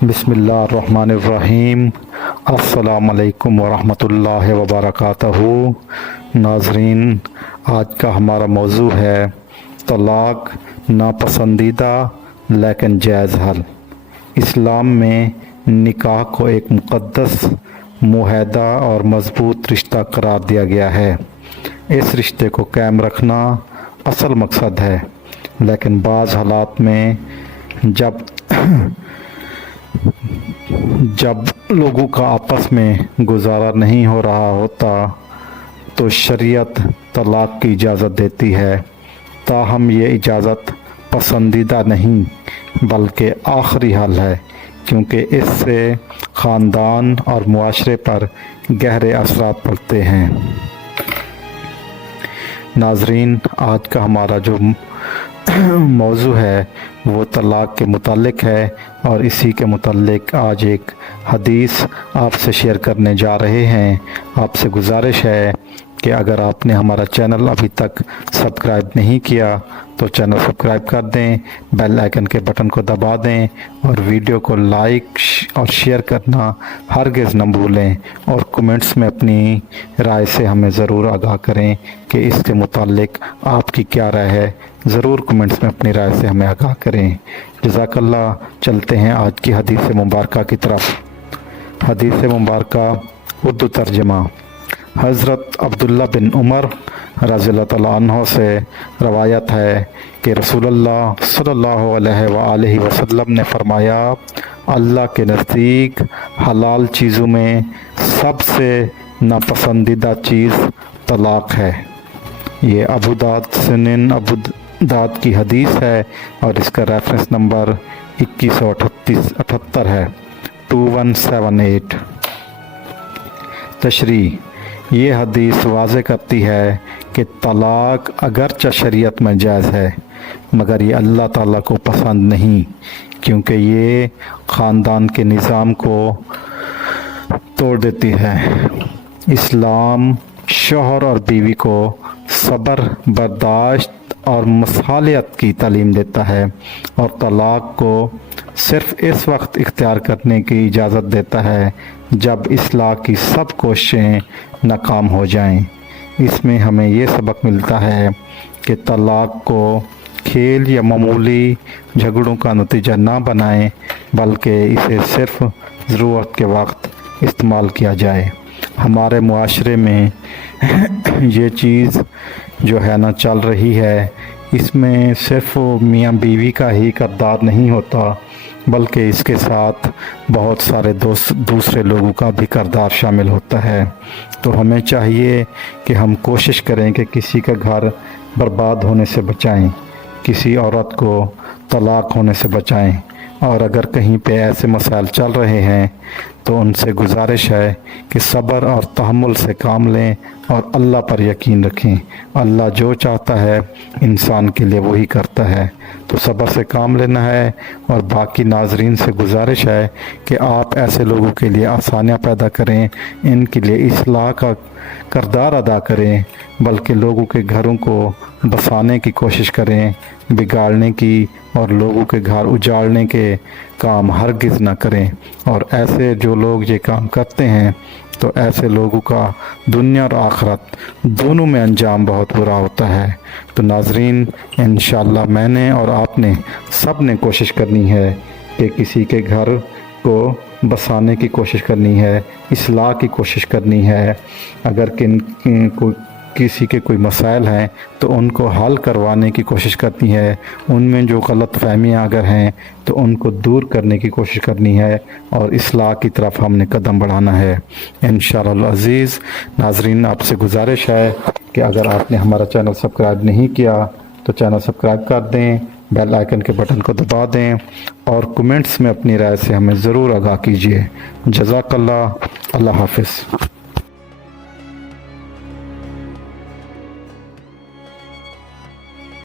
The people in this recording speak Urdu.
بسم اللہ الرحمن الرحیم۔ السلام علیکم ورحمۃ اللہ وبرکاتہ۔ ناظرین، آج کا ہمارا موضوع ہے طلاق ناپسندیدہ لیکن جائز حل۔ اسلام میں نکاح کو ایک مقدس، معاہدہ اور مضبوط رشتہ قرار دیا گیا ہے۔ اس رشتے کو قائم رکھنا اصل مقصد ہے، لیکن بعض حالات میں جب لوگوں کا آپس میں گزارا نہیں ہو رہا ہوتا تو شریعت طلاق کی اجازت دیتی ہے۔ تاہم یہ اجازت پسندیدہ نہیں بلکہ آخری حل ہے، کیونکہ اس سے خاندان اور معاشرے پر گہرے اثرات پڑتے ہیں۔ ناظرین، آج کا ہمارا جو موضوع ہے وہ طلاق کے متعلق ہے، اور اسی کے متعلق آج ایک حدیث آپ سے شیئر کرنے جا رہے ہیں۔ آپ سے گزارش ہے کہ اگر آپ نے ہمارا چینل ابھی تک سبسکرائب نہیں کیا تو چینل سبسکرائب کر دیں، بیل آئیکن کے بٹن کو دبا دیں، اور ویڈیو کو لائک اور شیئر کرنا ہرگز نہ بھولیں، اور کمنٹس میں اپنی رائے سے ہمیں ضرور آگاہ کریں کہ اس کے متعلق آپ کی کیا رائے ہے۔ ضرور کمنٹس میں اپنی رائے سے ہمیں آگاہ کریں۔ جزاک اللہ۔ چلتے ہیں آج کی حدیث مبارکہ کی طرف۔ حدیث مبارکہ اردو ترجمہ۔ حضرت عبداللہ بن عمر رضی اللہ تعالیٰ عنہ سے روایت ہے کہ رسول اللہ صلی اللہ علیہ وآلہ وسلم نے فرمایا، اللہ کے نزدیک حلال چیزوں میں سب سے ناپسندیدہ چیز طلاق ہے۔ یہ ابو داؤد سنن ابو داؤد کی حدیث ہے، اور اس کا ریفرنس نمبر 2178 ہے، 2178۔ تشریح: یہ حدیث واضح کرتی ہے کہ طلاق اگرچہ شریعت میں جائز ہے، مگر یہ اللہ تعالیٰ کو پسند نہیں، کیونکہ یہ خاندان کے نظام کو توڑ دیتی ہے۔ اسلام شوہر اور بیوی کو صبر، برداشت اور مصالحت کی تعلیم دیتا ہے، اور طلاق کو صرف اس وقت اختیار کرنے کی اجازت دیتا ہے جب اصلاح کی سب کوششیں ناکام ہو جائیں۔ اس میں ہمیں یہ سبق ملتا ہے کہ طلاق کو کھیل یا معمولی جھگڑوں کا نتیجہ نہ بنائیں، بلکہ اسے صرف ضرورت کے وقت استعمال کیا جائے۔ ہمارے معاشرے میں یہ چیز جو ہے نا چل رہی ہے، اس میں صرف میاں بیوی کا ہی کردار نہیں ہوتا، بلکہ اس کے ساتھ بہت سارے دوسرے لوگوں کا بھی کردار شامل ہوتا ہے۔ تو ہمیں چاہیے کہ ہم کوشش کریں کہ کسی کا گھر برباد ہونے سے بچائیں، کسی عورت کو طلاق ہونے سے بچائیں، اور اگر کہیں پہ ایسے مسائل چل رہے ہیں تو ان سے گزارش ہے کہ صبر اور تحمل سے کام لیں اور اللہ پر یقین رکھیں۔ اللہ جو چاہتا ہے انسان کے لیے وہی کرتا ہے، تو صبر سے کام لینا ہے۔ اور باقی ناظرین سے گزارش ہے کہ آپ ایسے لوگوں کے لیے آسانیاں پیدا کریں، ان کے لیے اصلاح کا کردار ادا کریں، بلکہ لوگوں کے گھروں کو بسانے کی کوشش کریں، بگاڑنے کی اور لوگوں کے گھر اجاڑنے کے کام ہرگز نہ کریں۔ اور ایسے جو لوگ یہ کام کرتے ہیں تو ایسے لوگوں کا دنیا اور آخرت دونوں میں انجام بہت برا ہوتا ہے۔ تو ناظرین، انشاءاللہ میں نے اور آپ نے سب نے کوشش کرنی ہے کہ کسی کے گھر کو بسانے کی کوشش کرنی ہے، اصلاح کی کوشش کرنی ہے۔ اگر کسی کے کوئی مسائل ہیں تو ان کو حل کروانے کی کوشش کرنی ہے، ان میں جو غلط فہمیاں اگر ہیں تو ان کو دور کرنے کی کوشش کرنی ہے، اور اصلاح کی طرف ہم نے قدم بڑھانا ہے انشاءاللہ العزیز۔ ناظرین، آپ سے گزارش ہے کہ اگر آپ نے ہمارا چینل سبسکرائب نہیں کیا تو چینل سبسکرائب کر دیں، بیل آئیکن کے بٹن کو دبا دیں، اور کمنٹس میں اپنی رائے سے ہمیں ضرور آگاہ کیجیے۔ جزاک اللہ۔ اللہ حافظ۔